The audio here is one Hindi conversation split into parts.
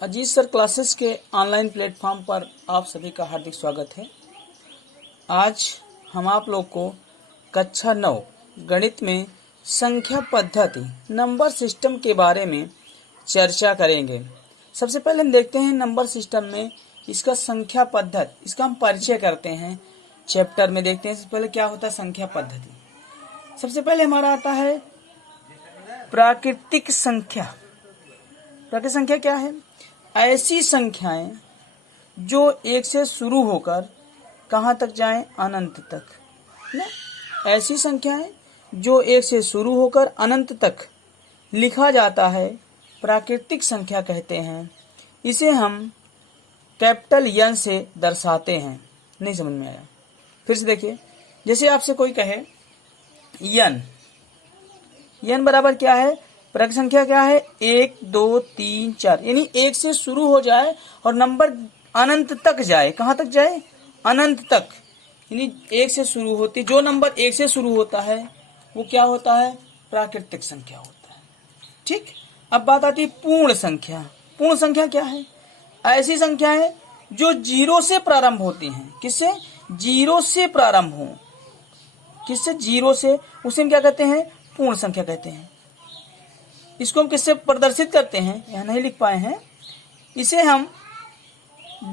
अजीज सर क्लासेस के ऑनलाइन प्लेटफॉर्म पर आप सभी का हार्दिक स्वागत है। आज हम आप लोग को कक्षा 9 गणित में संख्या पद्धति नंबर सिस्टम के बारे में चर्चा करेंगे। सबसे पहले हम देखते हैं नंबर सिस्टम में इसका संख्या पद्धति, इसका हम परिचय करते हैं। चैप्टर में देखते हैं सबसे पहले क्या होता है संख्या पद्धति। सबसे पहले हमारा आता है प्राकृतिक संख्या। प्राकृतिक संख्या क्या है? ऐसी संख्याएं जो एक से शुरू होकर कहाँ तक जाएं? अनंत तक ना। ऐसी संख्याएं जो एक से शुरू होकर अनंत तक लिखा जाता है प्राकृतिक संख्या कहते हैं। इसे हम कैपिटल एन से दर्शाते हैं। नहीं समझ में आया? फिर से देखिए, जैसे आपसे कोई कहे एन बराबर क्या है? प्राकृतिक संख्या क्या है? 1 2 3 4, यानी एक से शुरू हो जाए और नंबर अनंत तक जाए। कहाँ तक जाए? अनंत तक। यानी एक से शुरू होती, जो नंबर एक से शुरू होता है वो क्या होता है? प्राकृतिक संख्या होता है। ठीक। अब बात आती है पूर्ण संख्या। पूर्ण संख्या क्या है? ऐसी संख्याएं जो 0 से प्रारंभ होती हैं। किससे? 0 से प्रारंभ हो। किससे? 0 से। उसे हम क्या कहते हैं? पूर्ण संख्या कहते हैं। इसको हम किससे प्रदर्शित करते हैं? यहां नहीं लिख पाए हैं। इसे हम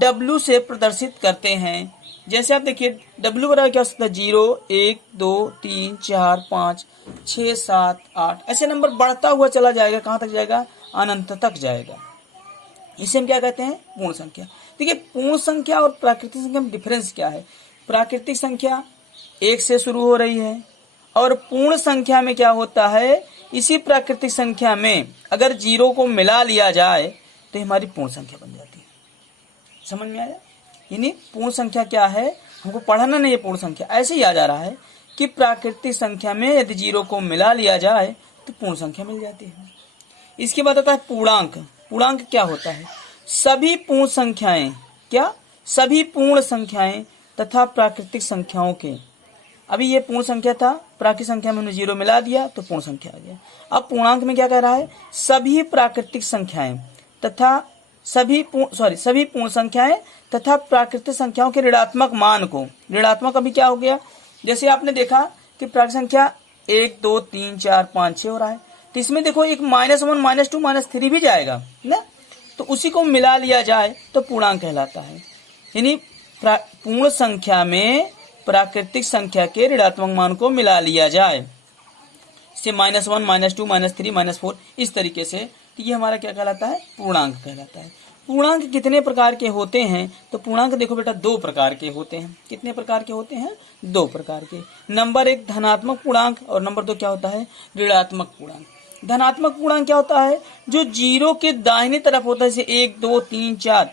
W से प्रदर्शित करते हैं। जैसे आप देखिए W बराबर क्या हो सकता है? 0 1 2 3 4 5 6 7 8, ऐसे नंबर बढ़ता हुआ चला जाएगा। कहां तक जाएगा? अनंत तक जाएगा। इसे हम क्या कहते हैं? पूर्ण संख्या। देखिए पूर्ण संख्या और प्राकृतिक संख्या में डिफरेंस क्या है? प्राकृतिक संख्या एक से शुरू हो रही है और पूर्ण संख्या में क्या होता है? इसी प्राकृतिक संख्या में अगर 0 को मिला लिया जाए तो हमारी पूर्ण संख्या बन जाती है। समझ में आया? यानी पूर्ण संख्या क्या है, हमको पढ़ाना नहीं है। पूर्ण संख्या ऐसे ही आ जा रहा है कि प्राकृतिक संख्या में यदि 0 को मिला लिया जाए तो पूर्ण संख्या मिल जाती है। इसके बाद आता है पूर्णांक। पूर्णांक क्या होता है? सभी पूर्ण संख्याएं, क्या? सभी पूर्ण संख्याएं तथा प्राकृतिक संख्याओं के, अभी ये पूर्ण संख्या था, प्राकृतिक संख्या में हमने 0 मिला दिया तो पूर्ण संख्या आ गया। अब पूर्णांक में क्या कह रहा है? सभी प्राकृतिक संख्याएं तथा सभी पूर्ण संख्याएं तथा प्राकृतिक संख्याओं के ऋणात्मक मान को। ऋणात्मक अभी क्या हो गया? जैसे आपने देखा कि प्राकृतिक संख्या 1 2 3 4 5 6 हो रहा है, तो इसमें देखो एक -1 -2 -3 भी जाएगा ना, तो उसी को मिला लिया जाए तो पूर्णांक कहलाता है। यानी पूर्ण संख्या में प्राकृतिक संख्या के ऋणात्मक मान को मिला लिया जाए, इसे -1 -2 -3 -4 इस तरीके से, तो ये हमारा क्या कहलाता है? पूर्णांक कहलाता है। पूर्णांक कितने प्रकार के होते हैं? तो पूर्णांक देखो बेटा 2 प्रकार के होते हैं। कितने प्रकार के होते हैं? 2 प्रकार के। नंबर 1 धनात्मक पूर्णांक और नंबर 2 क्या होता है? ऋणात्मक पूर्णांक। धनात्मक पूर्णांक क्या होता है? जो 0 के दाहिनी तरफ होता है, जैसे 1 2 3 4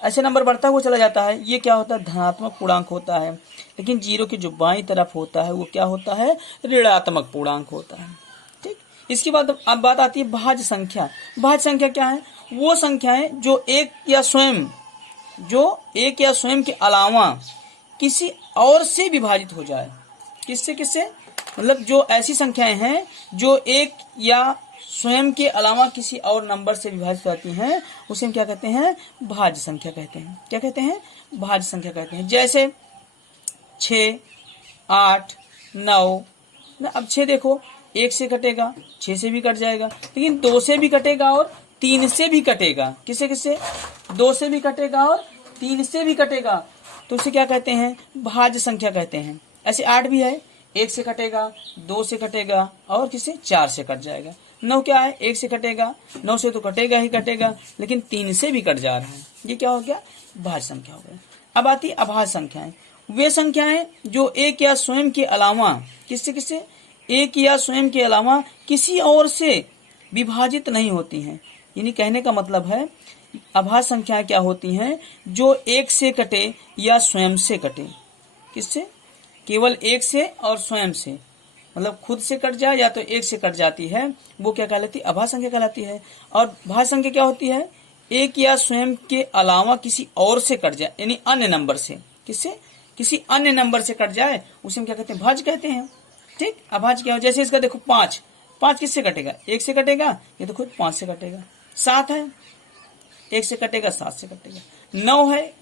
ऐसे नंबर बढ़ता हुआ चला जाता है, ये क्या होता है? धनात्मक पूर्णांक होता है। लेकिन 0 की जो बाईं तरफ होता है वो क्या होता है? ऋणात्मक पूर्णांक होता है। ठीक। इसके बाद अब बात आती है भाज्य संख्या। भाज्य संख्या क्या है? वो संख्याएं जो एक या स्वयं के अलावा किसी और से विभाजित हो जाए। किससे? किससे? मतलब जो ऐसी संख्याएं हैं जो एक या स्वयं के अलावा किसी और नंबर से विभाजित होती हैं, उसे हम क्या कहते हैं? भाज्य संख्या कहते हैं। क्या कहते हैं? भाज्य संख्या कहते हैं। जैसे 6 8 9। अब 6 देखो 1 से कटेगा, 6 से भी कट जाएगा, लेकिन 2 से भी कटेगा और 3 से भी कटेगा। किससे किससे? 2 से भी कटेगा और 3 से भी कटेगा, तो उसे क्या कहते हैं? भाज्य संख्या कहते हैं। ऐसे 8 भी है, 1 से कटेगा, 2 से कटेगा और किससे? 4 से कट जाएगा। 9 क्या है? 1 से कटेगा, 9 से तो कटेगा ही कटेगा, लेकिन 3 से भी कट जा रहा है। ये क्या हो गया? भाज्य संख्या हो गया। अब आती है अभाज्य संख्याएं। वे संख्याएं जो एक या स्वयं के अलावा किससे किससे? एक या स्वयं के अलावा किसी और से विभाजित नहीं होती हैं। यानी कहने का मतलब है अभाज्य संख्याएं क्या होती हैं? जो एक से कटे या स्वयं से कटे। किससे? केवल एक से और स्वयं से, मतलब खुद से कट जाए या तो एक से कट जाती है, वो क्या कहलाती है? अभाज्य संख्या कहलाती है। और भाज्य संख्या क्या होती है? एक या स्वयं के अलावा किसी और से कट जाए, यानी अन्य नंबर से। किससे? किसी अन्य नंबर से कट जाए, उसे हम क्या कहते हैं? भाज्य कहते हैं। ठीक। अभाज्य क्या हो? जैसे इसका देखो 5 किससे कटेगा? 1 से कटेगा, ये तो खुद 5 से कटेगा। 7 है, 1 से कटेगा 7 से कटेगा। 9 है,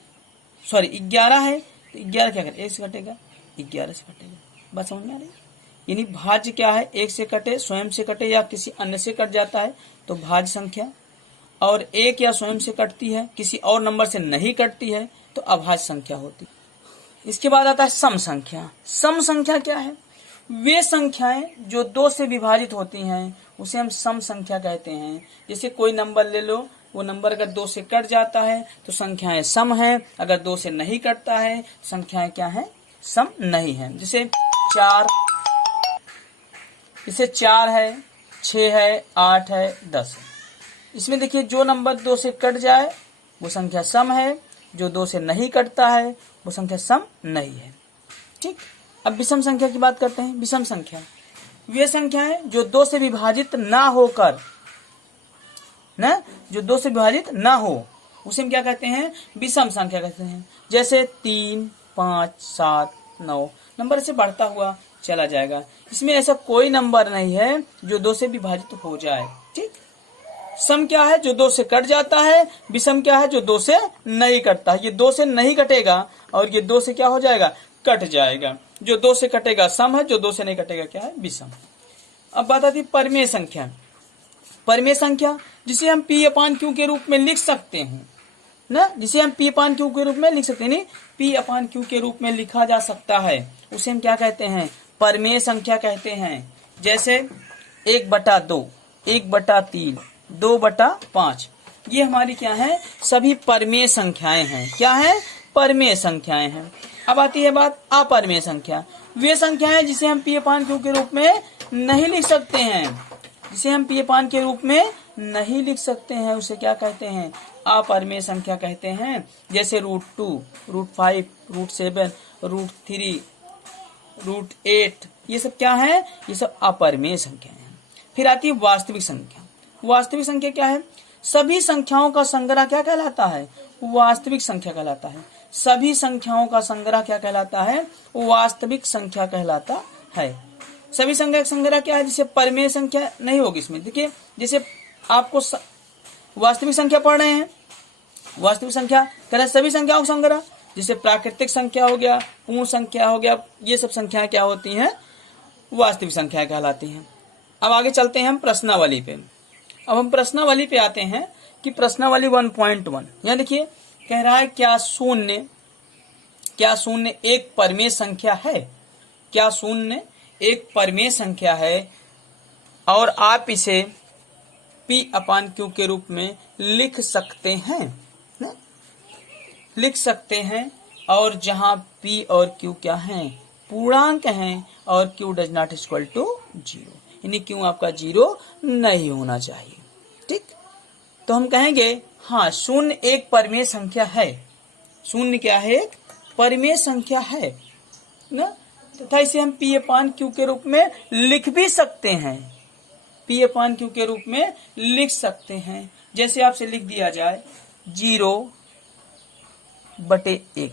सॉरी 11 है, तो 11 क्या करेगा, 1 से कटेगा, 11 से कटेगा। बात समझ में आ रही है? यानी भाज्य क्या है, 1 से कटे, स्वयं से कटे या किसी अन्य से कट जाता है तो भाज्य संख्या, और 1 या स्वयं से कटती है, किसी और नंबर से नहीं कटती है तो अभाज्य संख्या होती है। इसके बाद आता है सम संख्या। सम संख्या क्या है, वे संख्याएं जो 2 से विभाजित होती हैं उसे हम सम संख्या कहते हैं। जैसे कोई नंबर ले लो, वो नंबर अगर 2 से कट जाता है तो संख्याएं सम है, अगर 2 से नहीं कटता है संख्याएं क्या है, सम नहीं है। जैसे 4 है, 6 है, 8 है, 10 है। इसमें देखिए जो नंबर 2 से कट जाए वो संख्या सम है, जो 2 से नहीं कटता है वो संख्या सम नहीं है। ठीक, अब विषम संख्या की बात करते हैं। विषम संख्या वे संख्याएं जो 2 से विभाजित ना होकर, ना जो 2 से विभाजित ना हो उसे हम क्या कहते हैं, विषम संख्या कहते हैं। जैसे 3, 5, 7, 9 नंबर से बढ़ता हुआ चला जाएगा। इसमें ऐसा कोई नंबर नहीं है जो 2 से विभाजित हो जाए। ठीक, सम क्या है, जो 2 से कट जाता है, विषम क्या है, जो 2 से नहीं कटता है। ये 2 से नहीं कटेगा और ये 2 से क्या हो जाएगा, कट जाएगा। जो 2 से कटेगा सम है, जो 2 से नहीं कटेगा क्या है, विषम। अब बात आती है परिमेय संख्या। परिमेय संख्या जिसे हम P/Q के रूप में लिख सकते हैं ना, जिसे हम P/Q के रूप में लिख सकते हैं, नहीं P/Q के रूप में लिखा जा सकता है, उसे हम क्या कहते हैं, परिमेय संख्या कहते हैं। जैसे 1/2, 1/3, 2/5, ये हमारी क्या है, सभी परिमेय संख्याएं हैं। क्या है, परिमेय संख्याएं हैं। अब आती है बात अपरिमेय संख्या। वे संख्याएं जिसे हम P/Q के रूप में नहीं लिख सकते हैं, जिसे हम P/Q के रूप में नहीं लिख सकते हैं उसे क्या कहते हैं, अपरिमेय संख्या कहते हैं। जैसे √2, √5, √7, √3, √8, ये सब क्या है, ये सब अपरिमेय संख्या हैं। फिर आती है वास्तविक संख्या। वास्तविक संख्या क्या है, सभी संख्याओं का संग्रह क्या कहलाता है, वास्तविक संख्या कहलाता है। सभी संख्याओं का संग्रह क्या कहलाता है, वास्तविक संख्या कहलाता है। सभी संख्या का संग्रह क्या है, जिसे परिमेय संख्या नहीं होगी इसमें। देखिए जैसे आपको वास्तविक संख्या पढ़ रहे हैं, वास्तविक संख्या कह रहे हैं सभी संख्याओं का संग्रह, जैसे प्राकृतिक संख्या हो गया, पूर्ण संख्या हो गया, ये सब संख्याएं क्या होती हैं, वास्तविक संख्या कहलाती हैं। अब आगे चलते हैं हम प्रश्नावली पे। अब हम प्रश्नावली पे आते हैं कि प्रश्नावली 1.1 यहाँ देखिए कह रहा है क्या शून्य एक परिमेय संख्या है, क्या शून्य एक परिमेय संख्या है और आप इसे P/Q के रूप में लिख सकते हैं, लिख सकते हैं, और जहां P और Q क्या हैं, पूर्णांक हैं, और Q does not equal to 0, यानी Q आपका 0 नहीं होना चाहिए। ठीक, तो हम कहेंगे हाँ शून्य एक परिमेय संख्या है। शून्य क्या है, एक परिमेय संख्या है ना, तथा इसे हम P/Q के रूप में लिख भी सकते हैं, P/Q के रूप में लिख सकते हैं। जैसे आपसे लिख दिया जाए 0/1,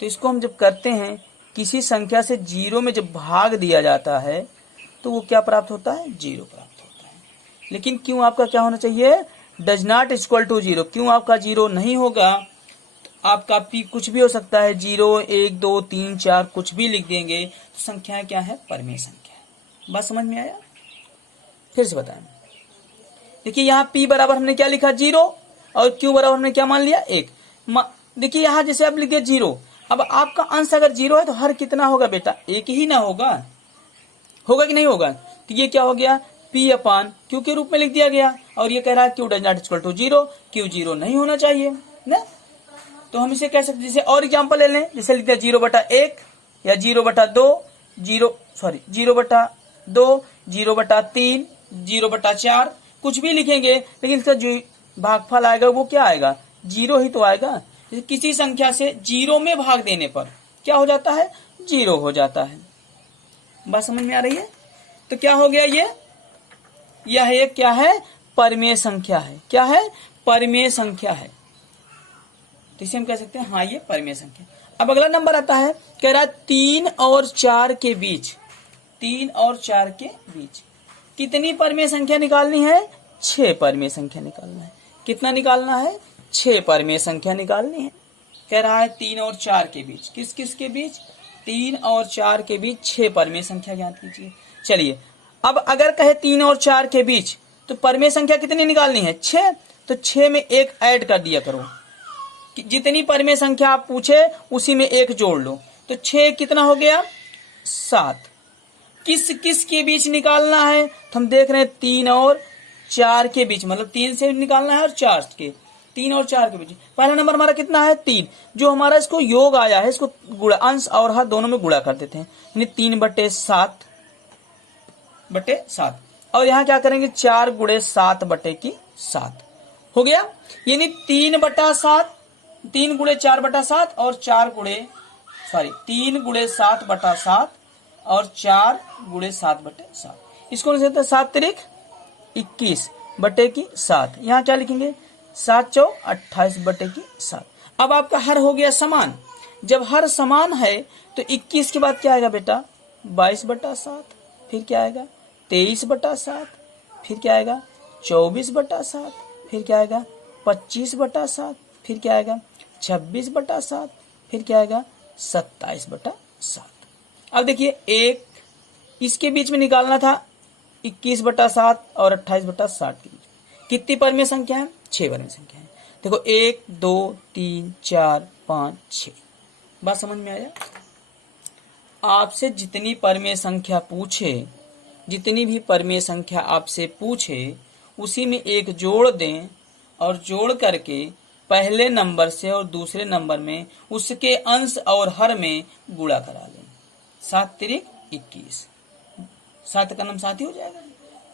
तो इसको हम जब करते हैं, किसी संख्या से 0 में जब भाग दिया जाता है तो वो क्या प्राप्त होता है, 0 प्राप्त होता है। लेकिन क्यों आपका क्या होना चाहिए, डज नॉट इक्वल टू 0, क्यों आपका 0 नहीं होगा, आपका P कुछ भी हो सकता है, 0, 1, 2, 3, 4 कुछ भी लिख देंगे, तो संख्या क्या है, परिमेय संख्या है। बात समझ में आया, फिर से बताएं। देखिए यहाँ P बराबर हमने क्या लिखा, 0, और Q बराबर हमने क्या मान लिया, 1। देखिए यहाँ जैसे आप लिख दिया 0, अब आपका अंश अगर 0 है तो हर कितना होगा बेटा, 1 ही ना होगा, होगा कि नहीं होगा। तो ये क्या हो गया, P/Q के रूप में लिख दिया गया, और ये कह रहा है Q does not equal to 0, Q 0 नहीं होना चाहिए ना। तो हम इसे कह सकते, जैसे और एग्जांपल ले लें, जैसे लिख दिया 0/1 या 0/2, 0/2, 0/3, 0/4, कुछ भी लिखेंगे, लेकिन इसका जो भागफल आएगा वो क्या आएगा, 0 ही तो आएगा। किसी संख्या से 0 में भाग देने पर क्या हो जाता है, 0 हो जाता है। बात समझ में आ रही है। तो क्या हो गया, यह एक क्या है, परिमेय संख्या है। क्या है, परिमेय संख्या है। तो इसे हम कह सकते हैं हाँ ये परिमेय संख्या। अब अगला नंबर आता है, कह रहा है 3 और 4 के बीच, 3 और 4 के बीच कितनी परिमेय संख्या निकालनी है, 6 परिमेय संख्या निकालना है। कितना निकालना है, 6 परमेय संख्या निकालनी है। कह रहा है 3 और 4 के बीच, किस किस के बीच, 3 और 4 के बीच 6 परमेय संख्या ज्ञात कीजिए। चलिए अब अगर कहे 3 और 4 के बीच तो परमेय संख्या कितनी निकालनी है, 6। तो 6 में 1 ऐड कर दिया करो, जितनी परमेय संख्या आप पूछे उसी में 1 जोड़ लो। तो 6 कितना हो गया, 7। किस किस के बीच निकालना है, तो हम देख रहे हैं 3 और 4 के बीच, मतलब 3 से निकालना है और 4 के, 3 और 4 के बीच। पहला नंबर हमारा कितना है, 3। जो हमारा इसको योग आया है, इसको गुणा, अंश और हर दोनों में गुणा कर देते हैं, यानी 3/7 और यहाँ क्या करेंगे, 4 × 7/7 हो गया। यानी 3/7, 3 × 4/7 और 3 × 7/7 और 4 × 7/7। इसको लिख सकते हैं 7 तिरिक 21/7। यहाँ क्या लिखेंगे, 7 चौ 28/7। अब आपका हर हो गया समान। जब हर समान है तो 21 के बाद क्या आएगा बेटा, 22/7, फिर क्या आएगा 23/7, फिर क्या आएगा 24/7, फिर क्या आएगा 25/7, फिर क्या आएगा 26/7, फिर क्या आएगा 27/7। अब देखिए एक इसके बीच में निकालना था 21/7 और 28/7 के बीच कितनी परमेय संख्या है, 6 परमेय संख्या है। देखो 1 2 3 4 5 6। बात समझ में आया। आपसे जितनी परमेय संख्या पूछे, जितनी भी परमेय संख्या आपसे पूछे उसी में 1 जोड़ दें और जोड़ करके पहले नंबर से और दूसरे नंबर में उसके अंश और हर में गुणा करा लें। 7 तिरिक 21, 7 का नाम 7 ही हो जाएगा,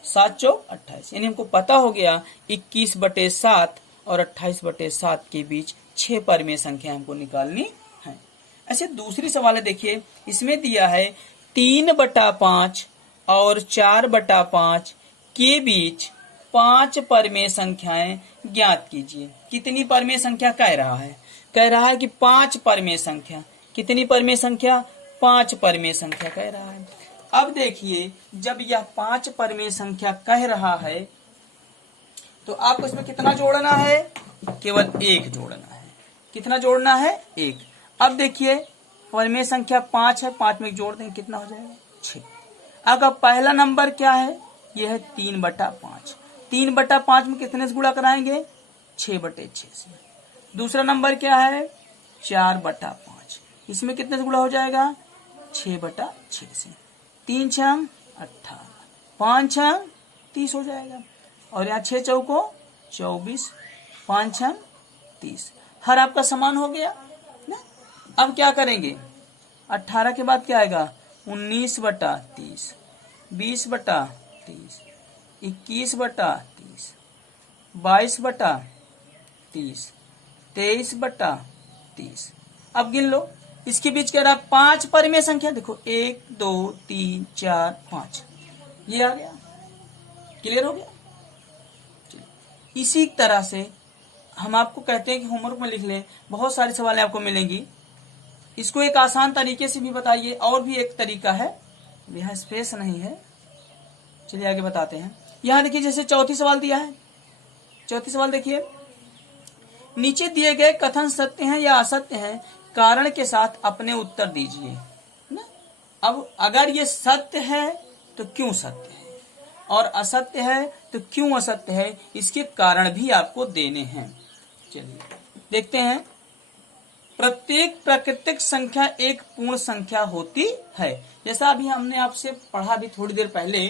7 चौ 28। यानी हमको पता हो गया 21/7 और 28/7 के बीच 6 परमेय संख्या हमको निकालनी है। ऐसे दूसरी सवाल है, देखिए इसमें दिया है 3/5 और 4/5 के बीच 5 परमेय संख्याएं ज्ञात कीजिए। कितनी परमेय संख्या कह रहा है, कह रहा है कि 5 परमेय संख्या। कितनी परमेय संख्या, 5 परमेय संख्या कह रहा है। अब देखिए जब यह 5 परमेय संख्या कह रहा है तो आपको इसमें कितना जोड़ना है, केवल 1 जोड़ना है। कितना जोड़ना है, 1। अब देखिए परमेय संख्या 5 है, 5 में जोड़ देंगे कितना हो जाएगा, 6। अगर पहला नंबर क्या है, यह है 3/5। 3/5 में कितने से गुणा कराएंगे, 6/6 से। दूसरा नंबर क्या है, 4/5, इसमें कितने से गुणा हो जाएगा, 6/6 से। 3 × 6 18, 5 × 6 30 हो जाएगा। और यहाँ 6 चौको 24, 5 × 6 30। हर आपका समान हो गया ना। अब क्या करेंगे, 18 के बाद क्या आएगा, 19/30, 20/30, 21/30, 22/30, 23/30। अब गिन लो, इसके बीच कह रहा 5 परमेय संख्या। देखो 1 2 3 4 5, ये आ गया, क्लियर हो गया। इसी तरह से हम आपको कहते हैं कि होमवर्क में लिख लें, बहुत सारी सवालें आपको मिलेंगी। इसको एक आसान तरीके से भी बताइए, और भी एक तरीका है, यहाँ स्पेस नहीं है, चलिए आगे बताते हैं। यहाँ देखिए जैसे चौथी सवाल दिया है, चौथी सवाल देखिए, नीचे दिए गए कथन सत्य हैं या असत्य हैं, कारण के साथ अपने उत्तर दीजिए ना। अब अगर ये सत्य है तो क्यों सत्य है, और असत्य है तो क्यों असत्य है, इसके कारण भी आपको देने हैं। चलिए देखते हैं। प्रत्येक प्राकृतिक संख्या एक पूर्ण संख्या होती है। जैसा अभी हमने आपसे पढ़ा भी थोड़ी देर पहले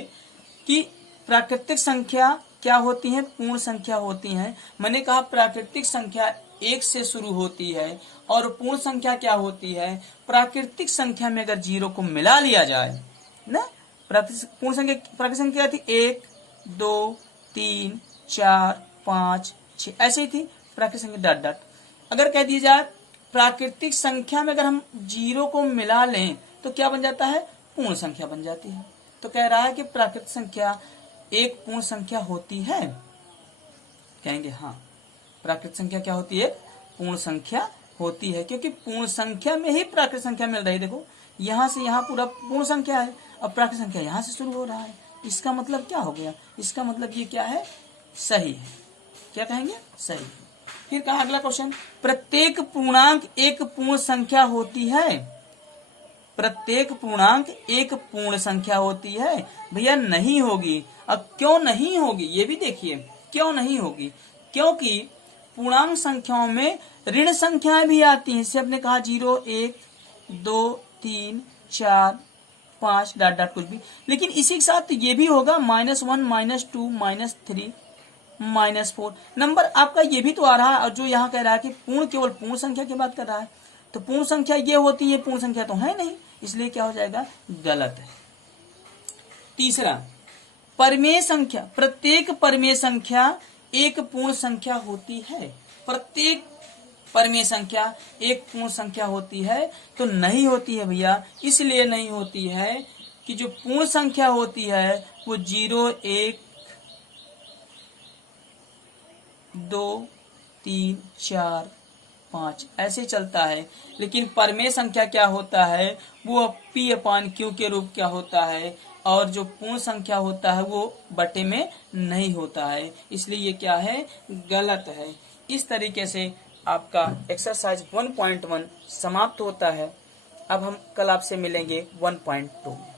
कि प्राकृतिक संख्या क्या होती है, पूर्ण संख्या होती है। मैंने कहा प्राकृतिक संख्या 1 से शुरू होती है, और पूर्ण संख्या क्या होती है, प्राकृतिक संख्या में अगर 0 को मिला लिया जाए ना। पूर्ण संख्या प्राकृतिक संख्या थी 1 2 3 4 5 6, ऐसे ही थी प्राकृतिक संख्या डॉट। अगर कह दिया जाए प्राकृतिक संख्या में अगर हम 0 को मिला लें तो क्या बन जाता है, पूर्ण संख्या बन जाती है। तो कह रहा है कि प्राकृतिक संख्या एक पूर्ण संख्या होती है। कहेंगे हाँ, प्राकृतिक संख्या क्या होती है, पूर्ण संख्या होती है, क्योंकि पूर्ण संख्या में ही प्राकृतिक संख्या मिल रही है। देखो यहाँ से यहाँ पूरा पूर्ण संख्या है, अब प्राकृतिक संख्या यहाँ से शुरू हो रहा है। इसका मतलब क्या हो गया, इसका मतलब ये क्या है, सही है। क्या कहेंगे, सही। फिर कहा अगला क्वेश्चन, प्रत्येक पूर्णांक एक पूर्ण संख्या होती है। प्रत्येक पूर्णांक एक पूर्ण संख्या होती है। भैया नहीं होगी। अब क्यों नहीं होगी ये भी देखिए, क्यों नहीं होगी, क्योंकि पूर्णांक संख्याओं में ऋण संख्याएं भी आती हैं। जैसे आपने कहा 0, 1, 2, 3, 4, 5 डॉट डॉट कुछ भी, लेकिन इसी के साथ ये भी होगा -1, -2, -3, -4 नंबर आपका ये भी तो आ रहा है। और जो यहाँ कह रहा है कि पूर्ण केवल पूर्ण संख्या की बात कर रहा है, तो पूर्ण संख्या ये होती है, पूर्ण संख्या तो है नहीं, इसलिए क्या हो जाएगा, गलत है। तीसरा, परमेय संख्या, प्रत्येक परमेय संख्या एक पूर्ण संख्या होती है। प्रत्येक परमेय संख्या एक पूर्ण संख्या होती है, तो नहीं होती है भैया। इसलिए नहीं होती है कि जो पूर्ण संख्या होती है वो 0, 1, 2, 3, 4, 5 ऐसे चलता है। लेकिन परमेय संख्या क्या होता है, वो P/Q के रूप क्या होता है, और जो पूर्ण संख्या होता है वो बटे में नहीं होता है। इसलिए ये क्या है, गलत है। इस तरीके से आपका एक्सरसाइज 1.1 समाप्त होता है। अब हम कल आपसे मिलेंगे 1.2 में।